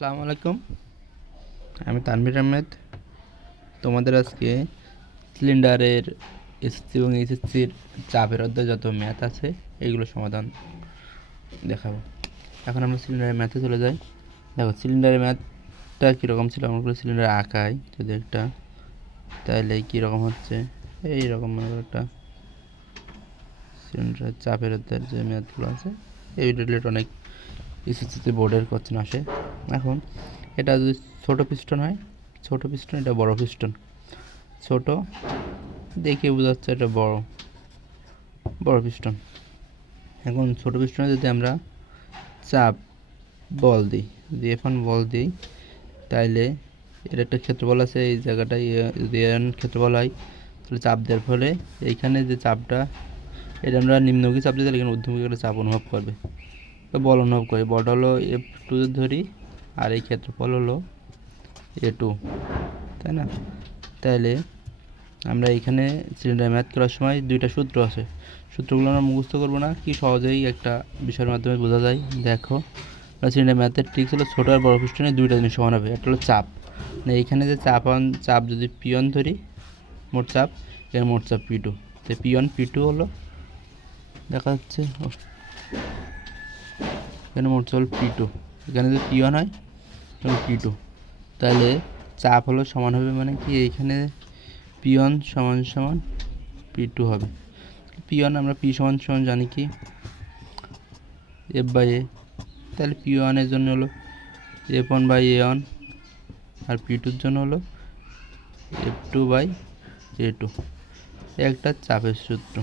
আসসালামু আলাইকুম। আমি তানভীর আহমেদ। তোমাদের আজকে সিলিন্ডারের এসএসসি এবং এইচএসসির চাপের অধ্যায় যত ম্যাথ আছে এইগুলো সমাধান দেখাবো। এখন আমরা সিলিন্ডারের ম্যাথে চলে যাই। দেখো, সিলিন্ডারের ম্যাথটা কীরকম ছিল? আমরা সিলিন্ডার আঁকাই যদি একটা। তাহলে কীরকম হচ্ছে? এই রকম একটা সিলিন্ডারের চাপের অধ্যায়ের যে ম্যাথগুলো আছে, এই রিলেটেড অনেক এসএসসিতে বোর্ডের কোশ্চেন আসে। এখন এটা যদি ছোটো পিস্টন হয়, ছোটো পিস্টন, এটা বড় পিস্টন। ছোট দেখে বোঝা যাচ্ছে এটা বড় বড় পিস্টন। এখন ছোটো পিস্টনে যদি আমরা চাপ, বল দিই, যদি এখন বল দিই, তাইলে এর একটা ক্ষেত্রফল আছে এই জায়গাটায় যদি এর ক্ষেত্রফল হয়, তাহলে চাপ দেওয়ার ফলে এইখানে যে চাপটা, এটা আমরা নিম্নমুখী চাপ দিতে এখানে ঊর্ধ্বমুখী একটা চাপ অনুভব করবে। বল অনুভব করি, বলটা হলো এফ টু ধরি আর এই ক্ষেত্রফল হলো এ টু তাই না? তাহলে আমরা এখানে সিলিন্ডার ম্যাথ করার সময় দুইটা সূত্র আছে। সূত্রগুলো আমরা মুখস্থ করব না, কি সহজেই একটা বিষয়ের মাধ্যমে বোঝা যায়। দেখো সিলিন্ডার ম্যাথের ঠিক হলো ছোটো আর বড় পিস্টনে দুইটা জিনিস সমান হবে, একটা হলো চাপ। মানে এইখানে যে চাপ চাপ যদি পিয়ন ধরি, মোট চাপ এখানে মোট চাপ পি টু তো পিয়ন পি টু হলো, দেখা যাচ্ছে এখানে মোট চাপ পি টু এখানে যদি পি ওয়ান হয় পি টু তাহলে চাপ হলো সমান হবে মানে কি? এইখানে পি ওয়ান সমান সমান পি টু হবে। পি ওয়ান আমরা পি সমান সমান জানি কি? এফ বাই এ তাহলে পি ওয়ানের জন্য হলো F one by A one R P টুর জন্য হলো F two by A two একটা চাপের সূত্র।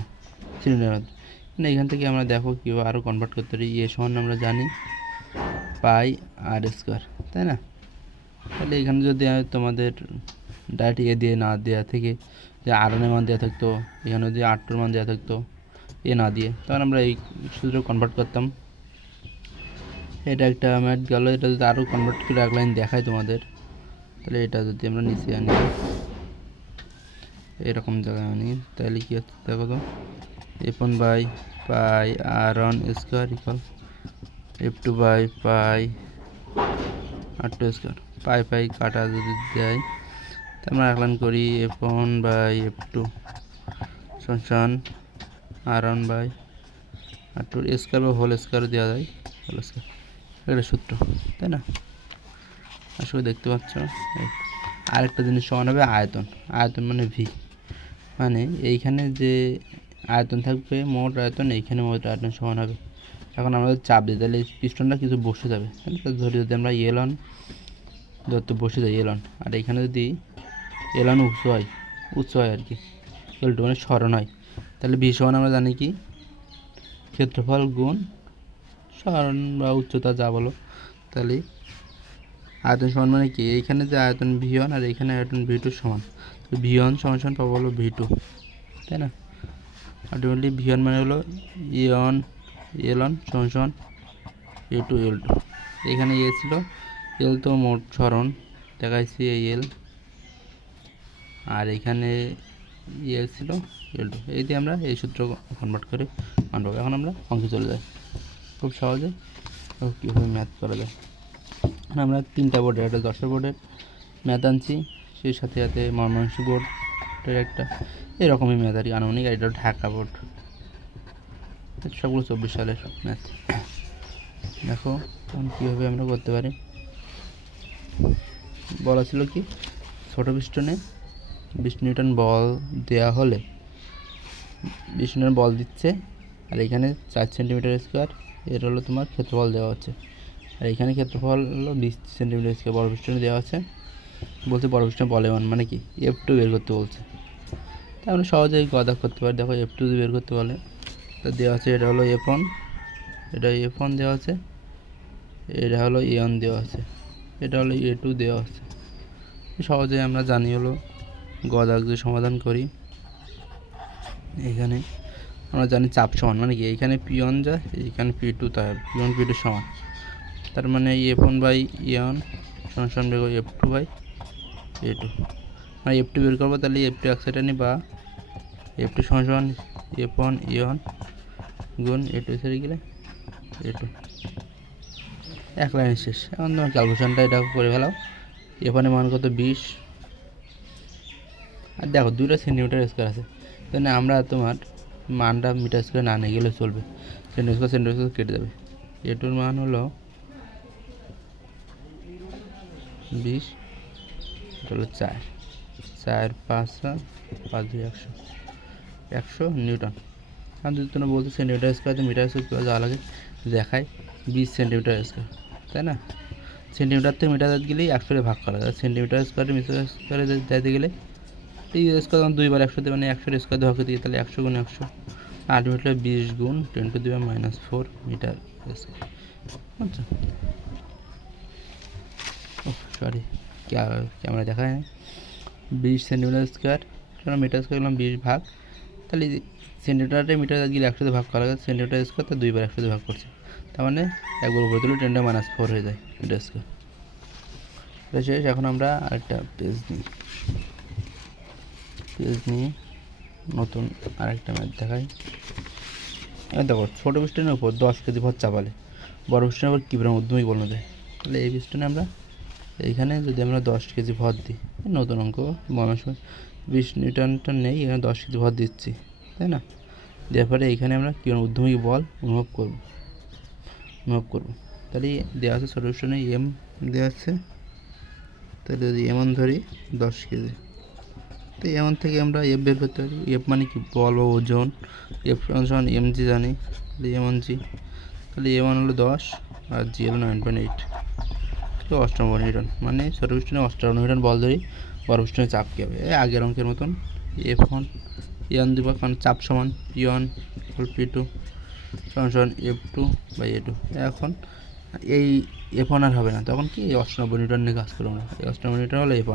সিলিন্ডার এখান থেকে আমরা দেখো কীভাবে আরও কনভার্ট করতে পারি। এ সমান আমরা জানি। পাই আর স্কোয়ার তাই না? তাহলে এখানে যদি তোমাদের ডাইরেক্ট এ দিয়ে না দেওয়া থেকে যে আর এর মান দেওয়া থাকতো, এখানে যদি আটটোর মান দেওয়া থাকতো, এ না দিয়ে তখন আমরা এই সূত্র কনভার্ট করতাম। এটা একটা ম্যাথ গেল, এটা যদি আরও কনভার্ট করে এক লাইন দেখায় তোমাদের, তাহলে এটা যদি আমরা নিচে আনি। এরকম জায়গায় আনি, তাহলে কী হচ্ছে দেখো তো? One by pi R one square equal F two by pi R two square pi pi কাটা যদি দেয় আমরা একলান করি F one by F two সমান R one by R two square বা হোল স্কোয়ার দেওয়া যায় হোল স্কোয়ার এটা সূত্র, তাই না? আসলে দেখতে পাচ্ছ। আরেকটা জিনিস সমান হবে আয়তন। আয়তন মানে ভি মানে এইখানে যে আয়তন থাকবে, মোট আয়তন এইখানে মোট আয়তন সমান হবে। এখন আমাদের চাপ দিই, তাহলে পিস্টনটা কিছু বসে যাবে। ধরি যদি আমরা এলন যত বসে যাই, এলন। আর এখানে যদি এলন উৎস হয় উৎস হয় আর কি এলটু মানে স্মরণ হয়। তাহলে সমান আমরা জানি কি? ক্ষেত্রফল গুণ স্মরণ বা উচ্চতা যা বলো। তাহলে আয়তন সমান মানে কি? এইখানে যে আয়তন ভি ওয়ান আর এইখানে আয়তন ভি টু সমান। ভি ওয়ান সমান সমান পাবো হলো ভি টু, তাই না? আলটিমেটলি ভি ওয়ান মানে হলো ই ওয়ান এল ওয়ান সমান সমান এ টু এল টু। এখানে এ ছিল। এল তো মোট স্মরণ দেখাইছি এই এল আর এখানে ইয়ে ছিল এল টু। এই দিয়ে আমরা এই সূত্র কনভার্ট করে মানব এখন আমরা অঙ্কে চলে যাই। খুব সহজে। কীভাবে ম্যাথ করা যায়। আমরা তিনটা বোর্ডের একটা দশের বোর্ডের ম্যাথ আনছি। সেই সাথে সাথে ময়মনসিংহ বোর্ডের একটা। এরকমই ম্যাথ আর কি। আনুমানিক আর এটা ঢাকা বোর্ড সবগুলো চব্বিশ সালের ম্যাথ দেখো তখন কীভাবে আমরা করতে পারি। বলা ছিল কি ছোটো পিস্টনে বিশ নিউটন বল দেওয়া হলে বিশ নিউটন বল দিচ্ছে, আর এখানে চার সেন্টিমিটার স্কোয়ার এর হলো তোমার ক্ষেত্রফল দেওয়া হচ্ছে। আর এখানে ক্ষেত্রফল হলো বিশ সেন্টিমিটার স্কোয়ার বড় পিস্টনে দেওয়া আছে বলছে বড় পিস্টনে বলে ওয়ান মানে কি? এফ টু বের করতে বলছে। আমরা সহজেই গদা করতে পারি। দেখো এফ টু বের করতে বলে তা দেওয়া আছে, এটা হলো এফ ওয়ান এটা এফ ওয়ান দেওয়া আছে, এটা হলো এ ওয়ান দেওয়া আছে, এটা হলো এ টু দেওয়া আছে। সহজেই আমরা জানি হলো গদাক যে সমাধান করি। এখানে আমরা জানি চাপ সমান মানে কি? এইখানে পি ওয়ান যা এইখানে পি টু তাই পি ওয়ান পি টু সমান। তার মানে F one by A one সমান সমান বের F two by A two আমরা এফ টু বের করব, তাহলে এফ টু এক সাইডে নিই বা এফ টু সমান সমান এফ ওয়ান এ ওয়ান গুণ এ টু সাইডে গেলে এ টু এক লাইন শেষ। এখন তোমার ক্যালকুলেশনটা এটা করে ফেলাও। এখানে মান কত? বিশ। আর দেখো দুটো সেন্টিমিটার স্কোয়ার আছে। তাহলে আমরা তোমার মানটা মিটার স্কোয়ার না নিয়ে গেলে চলবে। সেন্টিমিটার স্কোয়ার সেন্টিমিটার স্কোয়ার কেটে যাবে এটুর মান হলো বিশ, এটা হলো চার। চার, পাঁচ পাঁচ, দুই, একশো। একশো নিউটন। আর যদি তোমরা বলছো সেন্টিমিটার স্কোয়ার তো মিটার স্কোয়ার যাওয়া লাগে দেখায় বিশ সেন্টিমিটার স্কোয়ার তাই না? সেন্টিমিটার থেকে মিটার গেলেই একশো দিয়ে ভাগ করা যায়। সেন্টিমিটার স্কোয়ারে মিটার স্কোয়ারে দিতে গেলে এই স্কোয়ার তখন দুইবার একশো দিয়ে মানে একশো স্কোয়ার ভাগ দিয়ে তাহলে একশো গুণ একশো। আলটিমেটলি বিশ গুণ টেন টু দিবে মাইনাস ফোর মিটার স্কোয়ার আচ্ছা ও সরি ক্যামেরা দেখায় না বিশ সেন্টিমিটার স্কোয়ার মিটার স্কোয়ার বিশ ভাগ, তাহলে সেন্টিমিটারে মিটার গেলে একশোতে ভাগ করা যায় সেন্টিমিটার স্কোয়ার তো দুইবার একশোতে ভাগ করছে। তার মানে একবার উপরে তুলে টেনটা মাইনাস ফোর হয়ে যায় মিটার স্কোয়ার এটা শেষ, এখন আমরা আরেকটা পেজ নিই। পেজ নিয়ে নতুন আরেকটা ম্যাথ দেখাই। এবার দেখো, ছোটো পিস্টনের উপর দশ কেজি ভর চাপালে, বড় পিস্টনের উপর কী পরিমাণ উদ্যমী বলনো দেয়। তাহলে এই পিস্টনে আমরা এইখানে যদি আমরা দশ কেজি ভর দিই নতুন অঙ্ক বিশ নিউটনটা নেই, এখানে দশ কেজি ভর দিচ্ছি। তাই না? দেওয়ার পরে এইখানে আমরা কী উদ্যমী বল অনুভব করব। অনুভব করব। তাহলে দেওয়া আছে পিস্টনে এম দেওয়া আছে। তাহলে যদি এমন ধরি, দশ কেজি। তো এমন থেকে আমরা এফ বের করতে পারি। এফ মানে কি? বল বা ওজন। এফ সমান এম জি জানি, তাহলে এমন জি তাহলে এ ওয়ান হলো দশ আর জি হলো নাইন পয়েন্ট এইট অষ্টম নিউটন। মানে পিস্টনে অষ্টম নিউটন বল ধরি। বড় চাপ কী হবে? আগের অঙ্কের মতন এফ ইয়ান দিব, কারণ চাপ সমান। পি ওয়ান পি টু সমান সমান F two by A two এখন এই এফ আর হবে না। তখন কি? অষ্টানব্বই নিউটন নিয়ে কাজ করব না এই অষ্টানব্বই নিউটন হলো এফ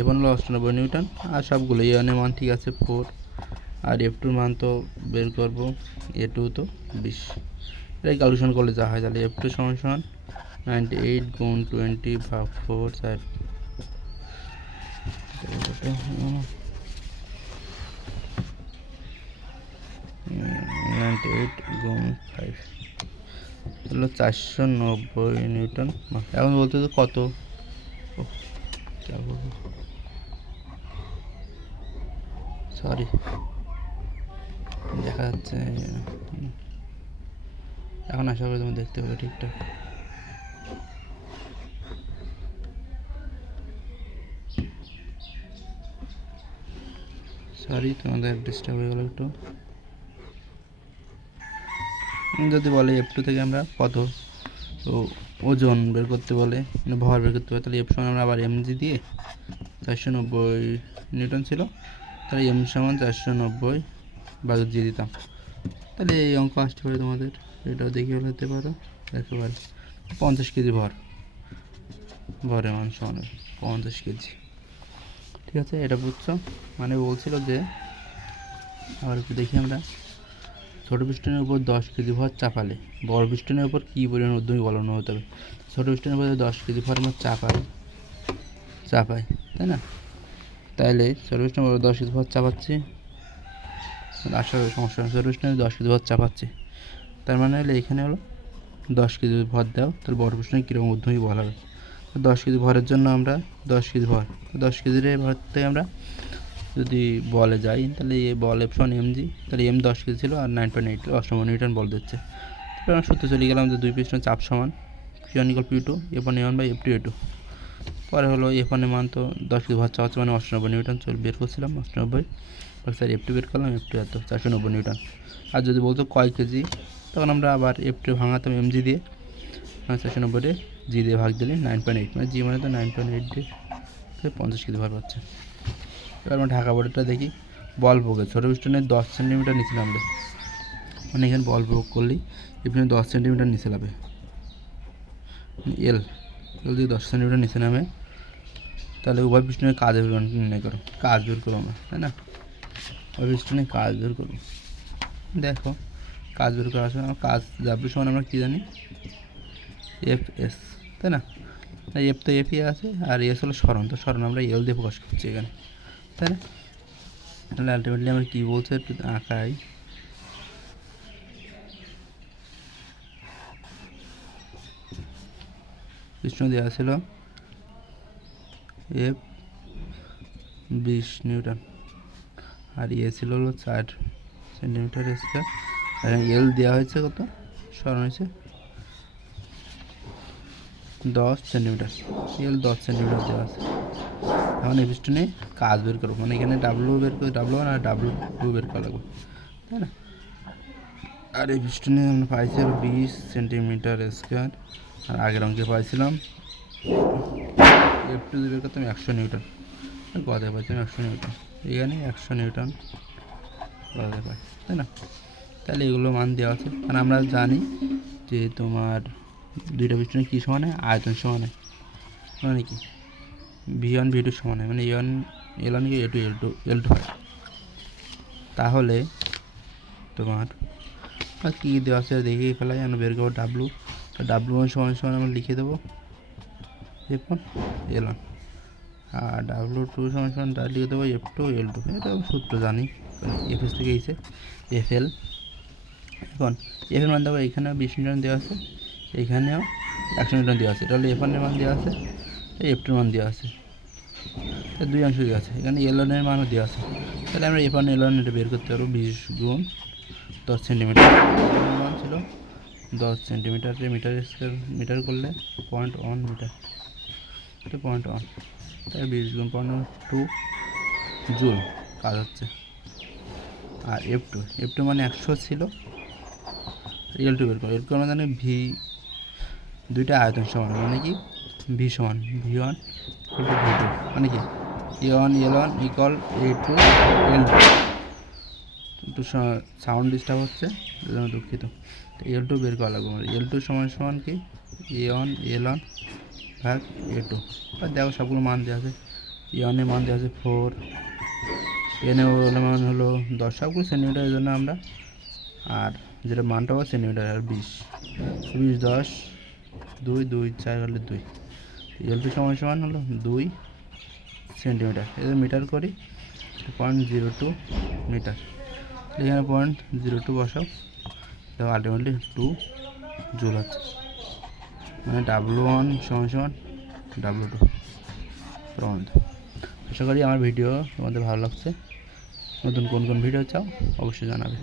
এফ হলো অষ্টানব্বই নিউটন, আর সবগুলো এ ওয়ানের মান ঠিক আছে ফোর আর এফ টুর মান তো বের করব এ টু তো বিশ। এটাই ক্যালকুলেশন করলে যা হয় তাহলে এফ টু সমান সমান নাইনটি এইট গুণ টোয়েন্টি ভাগ ফোর স্যার নাইনটি এইট গুণ ফাইভ হলো চারশো নব্বই নিউটন। এখন বলতে তো কত? সরি দেখা যাচ্ছে এখন আশা করি তুমি দেখতে পাবে ঠিকঠাক। সরি তোমাদের ডিস্টার্ব হয়ে গেল একটু। যদি বলে এফ টু থেকে আমরা কত? ওজন বের করতে বলে মানে ভর বের করতে বলে, তাহলে এফ সমান আমরা আবার এমজি দিয়ে চারশো নব্বই নিউটন ছিল, তাহলে এম সমান চারশো নব্বই বাজার দিয়ে দিতাম। তাহলে এই অঙ্ক আসতে পারে তোমাদের, এটাও দেখে হতে পারো। একেবারে পঞ্চাশ কেজি ভর। ভরে মান সমান পঞ্চাশ কেজি। ঠিক আছে, এটা বুঝছ? মানে বলছিল যে, আবার একটু দেখি আমরা। ছোটো পিস্টনের উপর দশ কেজি ভর চাপালে। বড় পিস্টনের উপর কী পরিমাণ উদ্যমী বলানো হতে হবে ছোটো পিস্টনের উপর দশ কেজি ভর আমরা চাপাই চাপাই, তাই না? তাইলে ছোটো পিস্টনের উপর দশ কেজি ভর চাপাচ্ছি। আসার সমস্যা ছোটো পিস্টনে দশ কেজি ভর চাপাচ্ছি। তার মানে হলো এখানে হলো দশ কেজি ভর দাও, তাহলে বড় পিস্টনে কীরকম উদ্যমী বলা হবে দশ কেজি ভরের জন্য আমরা দশ কেজি ভর, দশ কেজির ভর থেকে আমরা যদি বলে যাই, তাহলে এ বল এপসন এম জি তাহলে এম দশ কেজি ছিল আর নাইন পয়েন্ট এইট অষ্টম নিউটন বল দিচ্ছে। তারপরে আমরা সূত্রে চলে গেলাম যে দুই পিস্টন চাপ সমান P one equal P two F one one by F two A two পরে হলো এফ মান তো দশ কেজি ভর চাওয়া মানে অষ্টানব্বই নিউটন, চল বের করছিলাম অষ্টানব্বই। স্যার এফ টু বের করলাম এফ টু এত, চারশো নব্বই নিউটন। আর যদি বলতো কয় কেজি, তখন আমরা আবার এফ টু ভাঙাতাম এম জি দিয়ে। চারশো নব্বই জি দিয়ে ভাগ দিলে নাইন পয়েন্ট এইট মানে জি মানে তো নাইন পয়েন্ট এইট দিয়ে পঞ্চাশ কেজি ভর পাচ্ছে এবার আমরা ঢাকা বোর্ডটা দেখি। বল ভোগে ছোটো পিস্টনে দশ সেন্টিমিটার নিচে নামবে। মানে এখানে বল প্রয়োগ করলেই এখানে দশ সেন্টিমিটার নিচে নামবে। এল এল যদি দশ সেন্টিমিটার নিচে নামে। তাহলে উভয় পিস্টনের কাজ নির্ণয় করো। কাজ বের করো আমরা, তাই না? উভয় পিস্টনে কাজ বের করো। দেখো, কাজ বের করার সময় আমার কাজ যাবে সময় আমরা কী জানি? এফ এস তাই না? এফ তো এফই আছে, আর এস হলো স্মরণ। তো স্মরণ আমরা এল দিয়ে প্রকাশ করছি এখানে। তাই তাহলে আলটিমেটলি আমরা কী বলছে একটু আঁকাই। পিছনে দেওয়া ছিল। এফ বিশ নিউটন। আর ইয়ে ছিল হলো চার সেন্টিমিটার স্কোয়ার। আর এল দেওয়া হয়েছে কত? সরানো হয়েছে? দশ সেন্টিমিটার। এল দশ সেন্টিমিটার দেওয়া আছে। এখন এই পিস্টনে কাজ বের করব। মানে এখানে ডাব্লু বের করে ডাব্লু আর ডাব্লু টু বের করা লাগবে। তাই না? আর এই পিস্টনে আমরা পাইছি বিশ সেন্টিমিটার স্কোয়ার আর আগের অঙ্কে পাইছিলাম এফ টু বের করতাম একশো নিউটন। আর গদে পাইছিলাম একশো নিউটন। এখানে একশো নিউটন গদে পাই। তাই না? তাহলে এগুলো মান দেওয়া আছে। কারণ আমরা জানি যে তোমার দুইটা পিস্টনে কী সমান হয়? আয়তন সমান হয়। মানে কি? ভি ওয়ান ভি টু সমান হয়। মানে A one L one A two L two L two হয়। তাহলে তোমার আর কী দেওয়া আছে দেখেই ফেলাই। আমরা বের করব ডাব্লু তো ডাব্লু ওয়ান সমান সমান আমরা লিখে দেবো। দেখুন এল ওয়ান আর ডাব্লু টু সমান সমান তার লিখে দেবো এফ টু এল টু এটা আমি সূত্র জানি। এফ এস থেকে এসে এফ এল এখন এফ এর মান দেখো, এখানেও বিশ নিউটন দেওয়া আছে এইখানেও একশো নিউটন দেওয়া আছে। তাহলে হলো এফ ওয়ানের মান দেওয়া আছে এফ টুর মান দেওয়া আছে। তা দুই অংশ দেওয়া আছে। এখানে এল ওয়ানের মানও দেওয়া আছে। তাহলে আমরা এফ ওয়ান এল ওয়ান এটা বের করতে পারব বিশ গুণ দশ সেন্টিমিটার মান ছিল দশ সেন্টিমিটার মিটার স্কোয়ার মিটার করলে পয়েন্ট ওয়ান মিটার এটা পয়েন্ট ওয়ান তাই বিশ গুণ পয়েন্ট টু জুল কাজ হচ্ছে। আর এফ টু এফ টু মানে একশো ছিল। এল টু বের করো এল টু মানে ভি দুইটা আয়তন সমান। মানে কি? ভি সমান ভি ওয়ান ভি টু মানে কি? A one L one equal A two L two একটু সাউন্ড ডিস্টার্ব হচ্ছে জন্য দুঃখিত। এল টু বের করা লাগবে এল টু সমান সমান কি? এ ওয়ান এল ওয়ান ভাগ এ টু আর দেখো সবগুলো মান দেওয়া আছে। এ ওয়ানের মান দেওয়া আছে ফোর এনে মান হলো দশ। সবগুলো সেন্টিমিটারের জন্য আমরা আর যেটা মানটা হবে সেন্টিমিটার আর বিশ। বিশ, দশ, দুই দুই, চার, হলে দুই। এল টু সমান সমান হলো দুই সেন্টিমিটার। এদের মিটার করি পয়েন্ট জিরো টু মিটার। এখানে পয়েন্ট জিরো টু বসাও দেখো আলটিমেটলি টু জুল হচ্ছে। মানে ডাব্লু ওয়ান সমান সমান ডাব্লু টু প্রমাণিত আশা করি আমার ভিডিও তোমাদের ভালো লাগছে। নতুন কোন কোন ভিডিও চাও, অবশ্যই জানাবে।